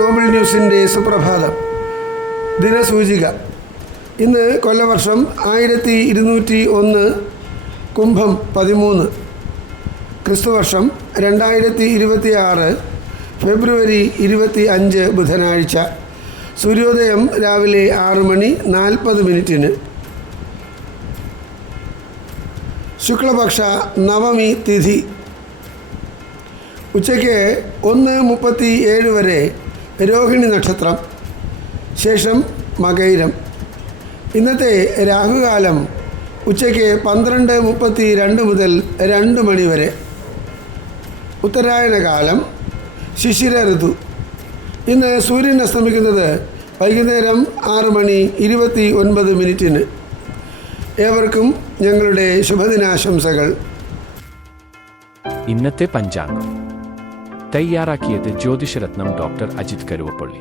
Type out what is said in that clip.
Nobel ന്യൂസിൻ്റെ സുപ്രഭാതം. ദിനസൂചിക. ഇന്ന് കൊല്ലവർഷം 1201 കുംഭം 13, ക്രിസ്തുവർഷം 2026 ഫെബ്രുവരി 25 ബുധനാഴ്ച. സൂര്യോദയം രാവിലെ 6:40. ശുക്ലപക്ഷ നവമി തിഥി. ഉച്ചയ്ക്ക് 1:37 വരെ രോഹിണി നക്ഷത്രം, ശേഷം മകയിരം. ഇന്നത്തെ രാഹുകാലം ഉച്ചയ്ക്ക് 12:32 മുതൽ 2 മണി വരെ. ഉത്തരായന കാലം, ശിശിര ഋതു. ഇന്ന് സൂര്യൻ അസ്തമിക്കുന്നത് വൈകുന്നേരം 6:29. ഏവർക്കും ഞങ്ങളുടെ ശുഭദിനാശംസകൾ. ഇന്നത്തെ പഞ്ചാംഗം തയ്യാറാക്കിയത് ജ്യോതിഷരത്നം ഡോക്ടർ അജിത് കരുവപ്പള്ളി.